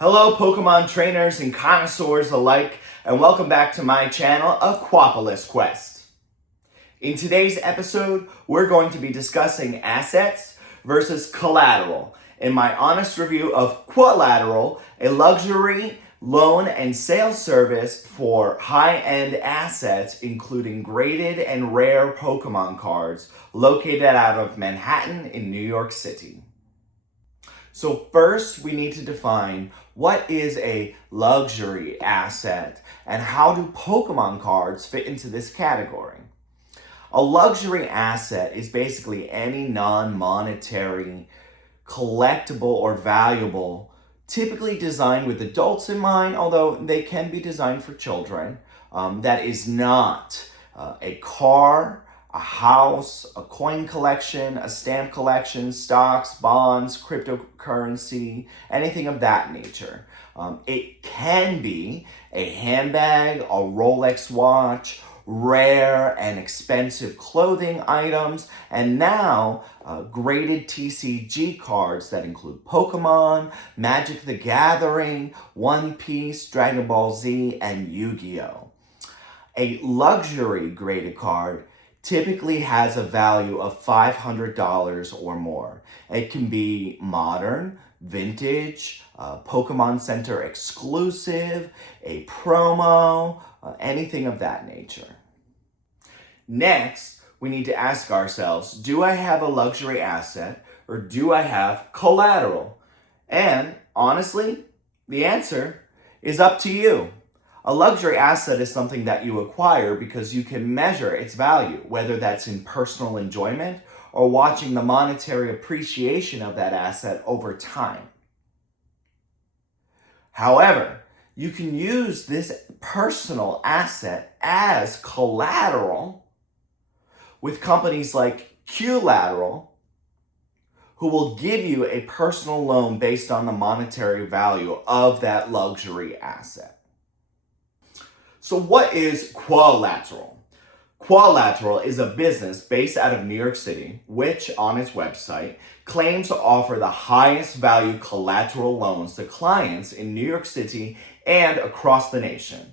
Hello Pokemon trainers and connoisseurs alike, and welcome back to my channel, Aquapolis Quest. In today's episode, we're going to be discussing assets versus collateral in my honest review of Qollateral, a luxury loan and sales service for high-end assets including graded and rare Pokemon cards located out of Manhattan in New York City. So first, we need to define what is a luxury asset and how do Pokemon cards fit into this category. A luxury asset is basically any non-monetary, collectible, or valuable, typically designed with adults in mind, although they can be designed for children, that is not a car, a house, a coin collection, a stamp collection, stocks, bonds, cryptocurrency, anything of that nature. It can be a handbag, a Rolex watch, rare and expensive clothing items, and now graded TCG cards that include Pokemon, Magic the Gathering, One Piece, Dragon Ball Z, and Yu-Gi-Oh! A luxury graded card typically has a value of $500 or more. It can be modern, vintage, Pokemon Center exclusive, a promo, anything of that nature. Next, we need to ask ourselves, do I have a luxury asset or do I have collateral? And honestly, the answer is up to you. A luxury asset is something that you acquire because you can measure its value, whether that's in personal enjoyment or watching the monetary appreciation of that asset over time. However, you can use this personal asset as collateral with companies like Qollateral, who will give you a personal loan based on the monetary value of that luxury asset. So what is Qollateral? Qollateral is a business based out of New York City, which on its website claims to offer the highest value collateral loans to clients in New York City and across the nation.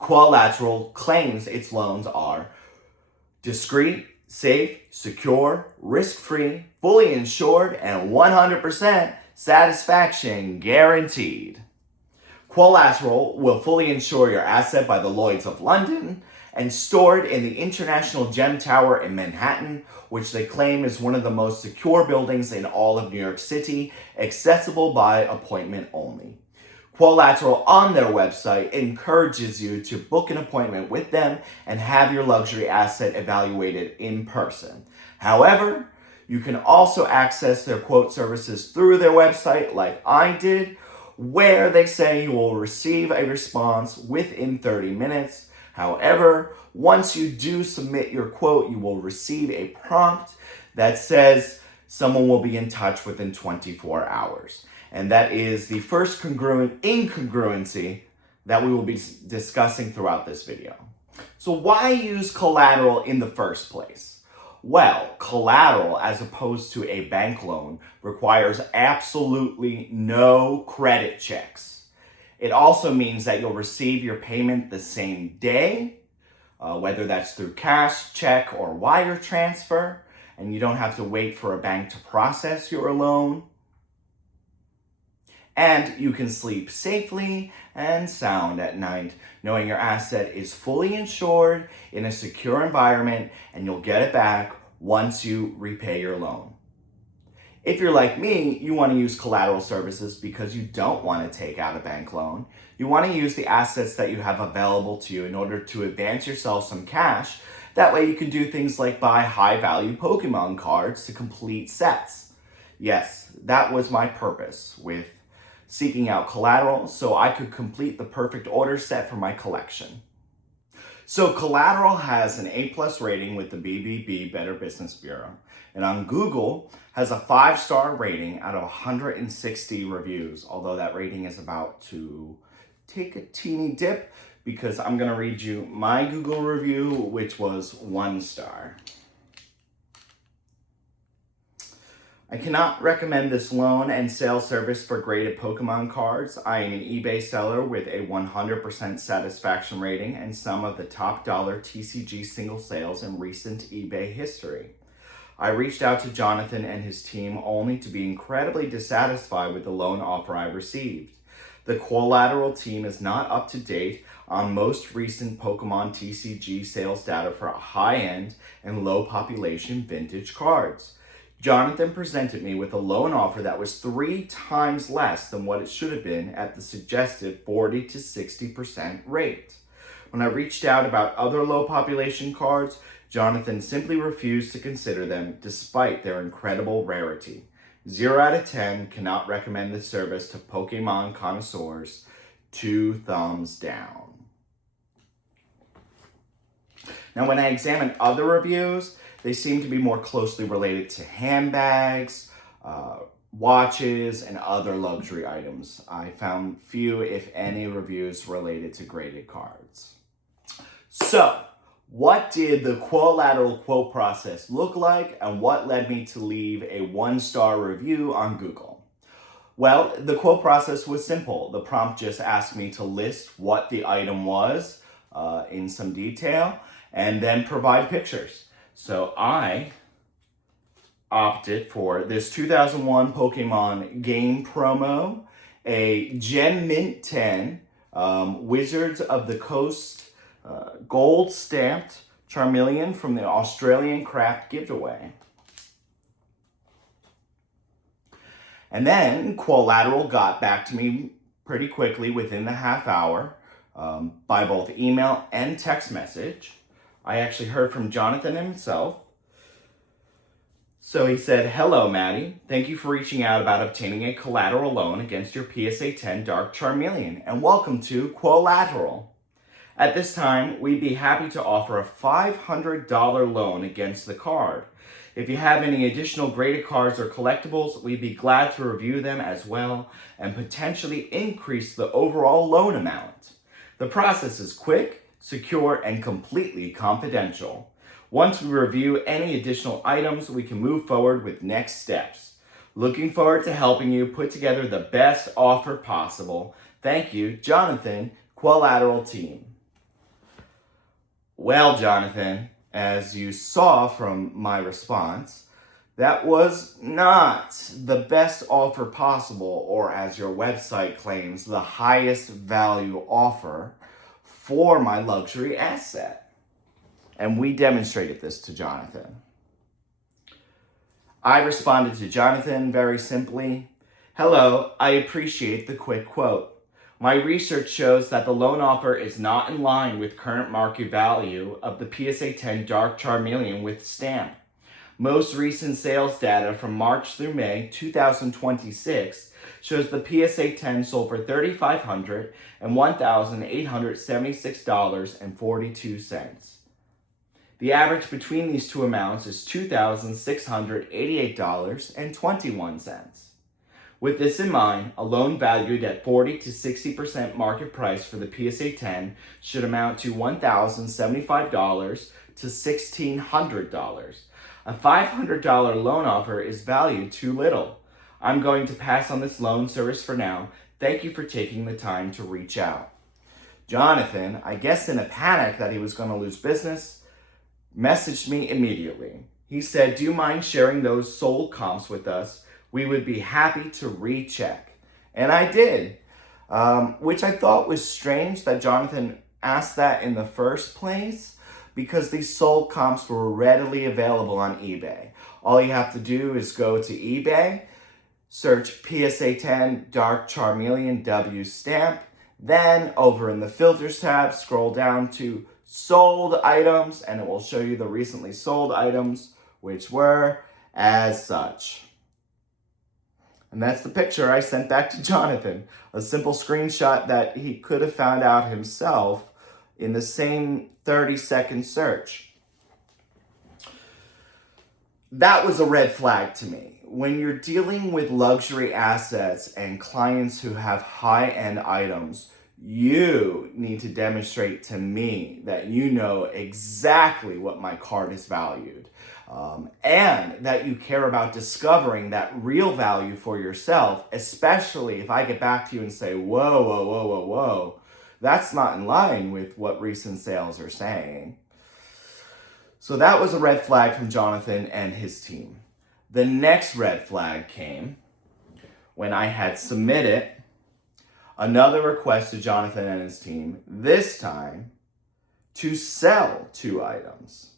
Qollateral claims its loans are discreet, safe, secure, risk-free, fully insured, and 100% satisfaction guaranteed. Qollateral will fully insure your asset by the Lloyd's of London and stored in the International Gem Tower in Manhattan, which they claim is one of the most secure buildings in all of New York City, accessible by appointment only. Qollateral on their website encourages you to book an appointment with them and have your luxury asset evaluated in person. However, you can also access their quote services through their website like I did, where they say you will receive a response within 30 minutes. However, once you do submit your quote, you will receive a prompt that says someone will be in touch within 24 hours. And that is the first incongruency that we will be discussing throughout this video. So why use collateral in the first place? Well, collateral, as opposed to a bank loan, requires absolutely no credit checks. It also means that you'll receive your payment the same day, whether that's through cash, check, or wire transfer, and you don't have to wait for a bank to process your loan. And you can sleep safely and sound at night, knowing your asset is fully insured in a secure environment and you'll get it back once you repay your loan. If you're like me, you want to use collateral services because you don't want to take out a bank loan. You want to use the assets that you have available to you in order to advance yourself some cash. That way you can do things like buy high-value Pokemon cards to complete sets. Yes, that was my purpose with seeking out collateral so I could complete the perfect order set for my collection. So Collateral has an A+ rating with the BBB Better Business Bureau, and on Google has a 5-star rating out of 160 reviews, although that rating is about to take a teeny dip because I'm going to read you my Google review, which was 1 star. I cannot recommend this loan and sale service for graded Pokemon cards. I am an eBay seller with a 100% satisfaction rating and some of the top dollar TCG single sales in recent eBay history. I reached out to Jonathan and his team only to be incredibly dissatisfied with the loan offer I received. The Collateral team is not up to date on most recent Pokemon TCG sales data for high-end and low population vintage cards. Jonathan presented me with a loan offer that was 3 times less than what it should have been at the suggested 40 to 60% rate. When I reached out about other low population cards, Jonathan simply refused to consider them despite their incredible rarity. 0 out of 10, cannot recommend this service to Pokemon connoisseurs. 2 thumbs down. Now, when I examined other reviews, they seem to be more closely related to handbags, watches, and other luxury items. I found few, if any, reviews related to graded cards. So, what did the Qollateral quote process look like, and what led me to leave a 1-star review on Google? Well, the quote process was simple. The prompt just asked me to list what the item was in some detail, and then provide pictures. So I opted for this 2001 Pokemon game promo, a Gem Mint 10 Wizards of the Coast gold stamped Charmeleon from the Australian Craft giveaway. And then Qollateral got back to me pretty quickly within the half hour by both email and text message. I actually heard from Jonathan himself. So he said, "Hello, Maddie. Thank you for reaching out about obtaining a collateral loan against your PSA 10 Dark Charmeleon, and welcome to Qollateral. At this time, we'd be happy to offer a $500 loan against the card. If you have any additional graded cards or collectibles, we'd be glad to review them as well and potentially increase the overall loan amount. The process is quick, secure, and completely confidential. Once we review any additional items, we can move forward with next steps. Looking forward to helping you put together the best offer possible. Thank you, Jonathan, Qollateral team." Well, Jonathan, as you saw from my response, that was not the best offer possible, or as your website claims, the highest value offer for my luxury asset. And we demonstrated this to Jonathan. I responded to Jonathan very simply, "Hello, I appreciate the quick quote. My research shows that the loan offer is not in line with current market value of the PSA 10 Dark Charmeleon with stamp. Most recent sales data from March through May 2026 shows the PSA 10 sold for $3,500 and $1,876.42. The average between these two amounts is $2,688.21. With this in mind, a loan valued at 40 to 60% market price for the PSA 10 should amount to $1,075 to $1,600. A $500 loan offer is valued too little. I'm going to pass on this loan service for now. Thank you for taking the time to reach out." Jonathan, I guess in a panic that he was going to lose business, messaged me immediately. He said, "Do you mind sharing those sold comps with us? We would be happy to recheck." And I did, which I thought was strange that Jonathan asked that in the first place, because these sold comps were readily available on eBay. All you have to do is go to eBay, search PSA 10 Dark Charmeleon W stamp, then over in the filters tab, scroll down to sold items, and it will show you the recently sold items, which were as such. And that's the picture I sent back to Jonathan. A simple screenshot that he could have found out himself in the same 30-second search. That was a red flag to me. When you're dealing with luxury assets and clients who have high-end items, you need to demonstrate to me that you know exactly what my card is valued. and that you care about discovering that real value for yourself, especially if I get back to you and say, whoa, whoa, whoa, whoa, whoa, that's not in line with what recent sales are saying. So that was a red flag from Jonathan and his team. The next red flag came when I had submitted another request to Jonathan and his team, this time to sell 2 items.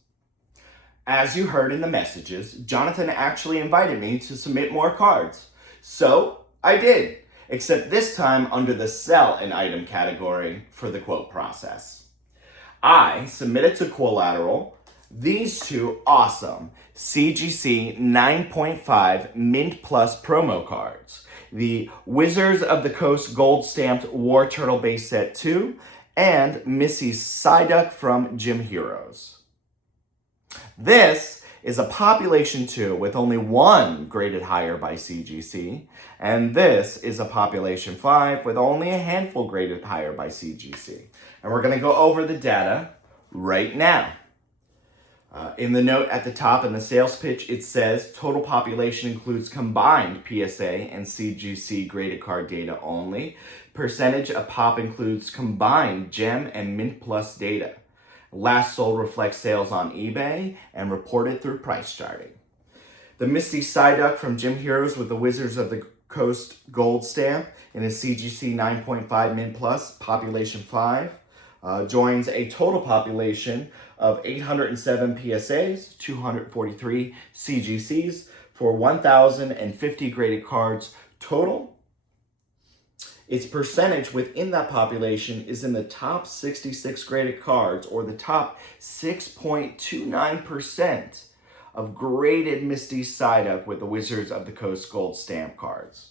As you heard in the messages, Jonathan actually invited me to submit more cards. So I did, except this time under the sell an item category for the quote process. I submitted to Qollateral these 2 awesome CGC 9.5 Mint Plus promo cards. The Wizards of the Coast Gold Stamped War Turtle Base Set 2 and Missy Psyduck from Gym Heroes. This is a population 2 with only 1 graded higher by CGC, and this is a population 5 with only a handful graded higher by CGC. And we're going to go over the data right now. In the note at the top in the sales pitch, it says total population includes combined PSA and CGC graded card data only. Percentage of pop includes combined gem and Mint Plus data. Last sold reflects sales on eBay and reported through price charting. The Misty Psyduck from Gym Heroes with the Wizards of the Coast Gold Stamp in a CGC 9.5 Mint Plus, population 5, joins a total population of 807 PSAs, 243 CGCs for 1,050 graded cards total. Its percentage within that population is in the top 66 graded cards, or the top 6.29% of graded Misty Psyduck with the Wizards of the Coast Gold Stamp cards.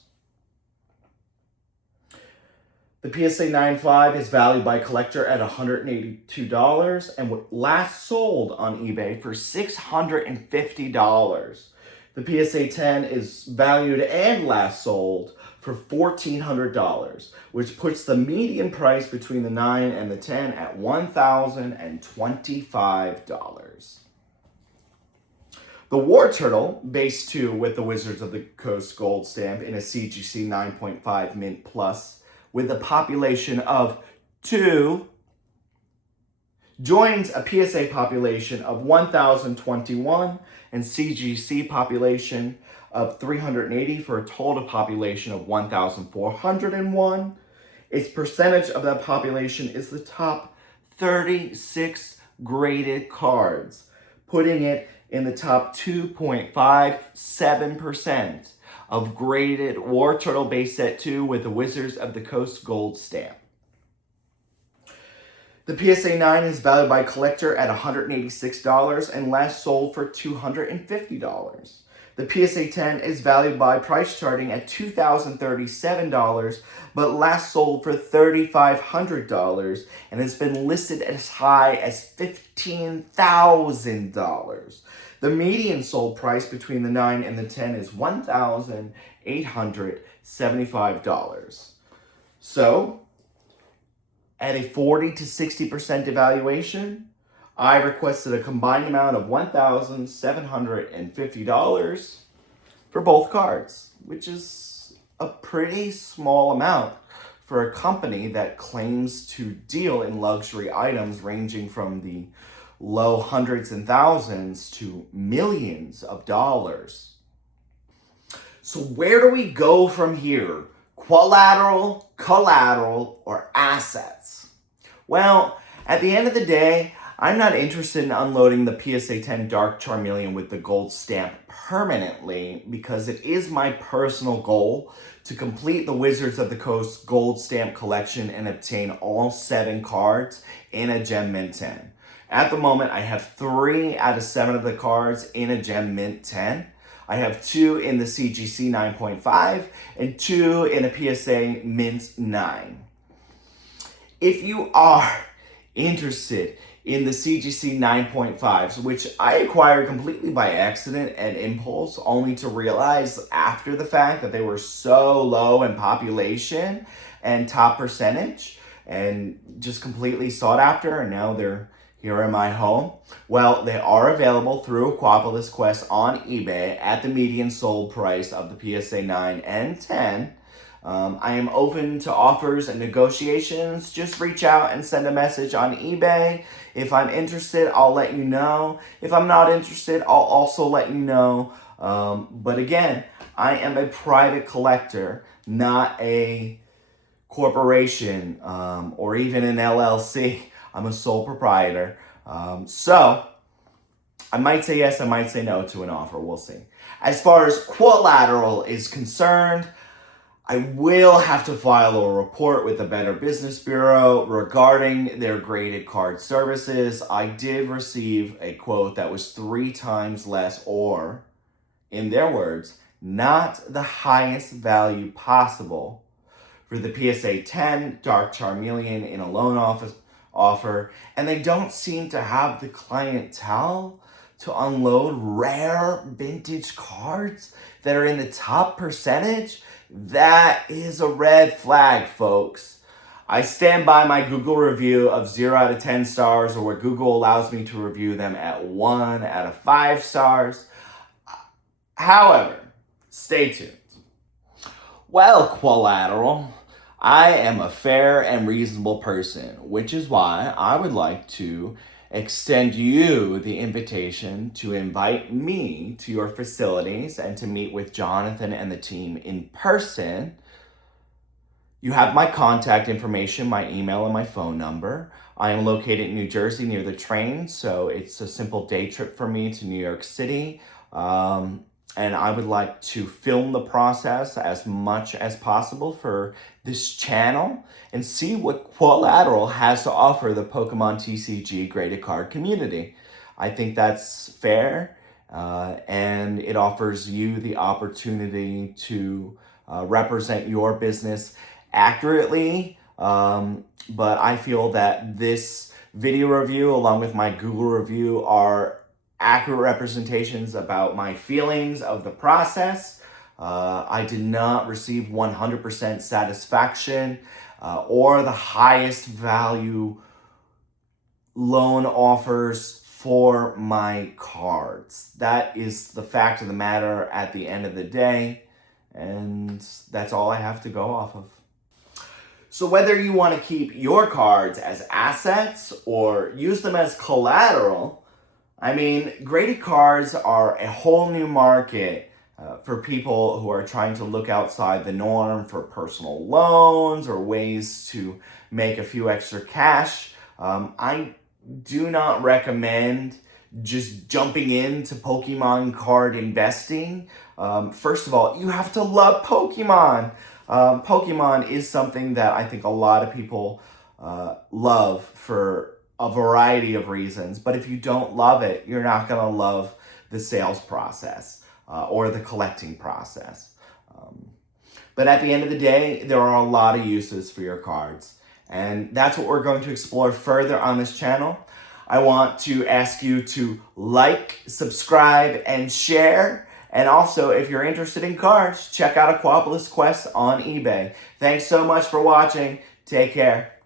The PSA 9.5 is valued by collector at $182 and last sold on eBay for $650. The PSA 10 is valued and last sold for $1,400, which puts the median price between the 9 and the 10 at $1,025. The War Turtle, base 2 with the Wizards of the Coast Gold Stamp in a CGC 9.5 Mint Plus with a population of 2, joins a PSA population of 1,021 and CGC population of 380 for a total population of 1,401. Its percentage of that population is the top 36 graded cards, putting it in the top 2.57% of graded War Turtle Base Set 2 with the Wizards of the Coast Gold Stamp. The PSA 9 is valued by collector at $186 and last sold for $250. The PSA 10 is valued by price charting at $2,037, but last sold for $3,500 and has been listed as high as $15,000. The median sold price between the 9 and the 10 is $1,875. So, at a 40 to 60% devaluation, I requested a combined amount of $1,750 for both cards, which is a pretty small amount for a company that claims to deal in luxury items ranging from the low hundreds and thousands to millions of dollars. So where do we go from here? Collateral, collateral, or assets? Well, at the end of the day, I'm not interested in unloading the PSA 10 Dark Charmeleon with the gold stamp permanently because it is my personal goal to complete the Wizards of the Coast gold stamp collection and obtain all 7 cards in a Gem Mint 10. At the moment, I have 3 out of 7 of the cards in a Gem Mint 10. I have 2 in the CGC 9.5 and 2 in a PSA Mint 9. If you are interested in the CGC 9.5s, which I acquired completely by accident and impulse, only to realize after the fact that they were so low in population and top percentage and just completely sought after, and now they're here in my home? Well, they are available through Aquapolis Quest on eBay at the median sold price of the PSA 9 and 10. I am open to offers and negotiations. Just reach out and send a message on eBay. If I'm interested, I'll let you know. If I'm not interested, I'll also let you know. But again, I am a private collector, not a corporation or even an LLC. I'm a sole proprietor. So I might say yes, I might say no to an offer. We'll see. As far as Qollateral is concerned, I will have to file a report with the Better Business Bureau regarding their graded card services. I did receive a quote that was 3 times less, or, in their words, not the highest value possible for the PSA 10 Dark Charmeleon in a loan offer, and they don't seem to have the clientele to unload rare vintage cards that are in the top percentage. That is a red flag, folks. I stand by my Google review of 0 out of 10 stars, or where Google allows me to review them at 1 out of 5 stars. However, stay tuned. Well, Qollateral, I am a fair and reasonable person, which is why I would like to extend you the invitation to invite me to your facilities and to meet with Jonathan and the team in person. You have my contact information, my email, and my phone number. I am located in New Jersey near the train, so it's a simple day trip for me to New York City. And I would like to film the process as much as possible for this channel and see what Qollateral has to offer the Pokemon TCG graded card community. I think that's fair, and it offers you the opportunity to represent your business accurately. But I feel that this video review, along with my Google review, are accurate representations about my feelings of the process. I did not receive 100% satisfaction or the highest value loan offers for my cards. That is the fact of the matter at the end of the day, and that's all I have to go off of. So whether you want to keep your cards as assets or use them as collateral, I mean, graded cards are a whole new market for people who are trying to look outside the norm for personal loans or ways to make a few extra cash. I do not recommend just jumping into Pokemon card investing. First of all, you have to love Pokemon. Pokemon is something that I think a lot of people love for a variety of reasons, but if you don't love it, you're not going to love the sales process or the collecting process. But at the end of the day, there are a lot of uses for your cards, and that's what we're going to explore further on this channel. I want to ask you to like, subscribe, and share. And also, if you're interested in cards, check out Aquapolis Quest on eBay. Thanks so much for watching. Take care.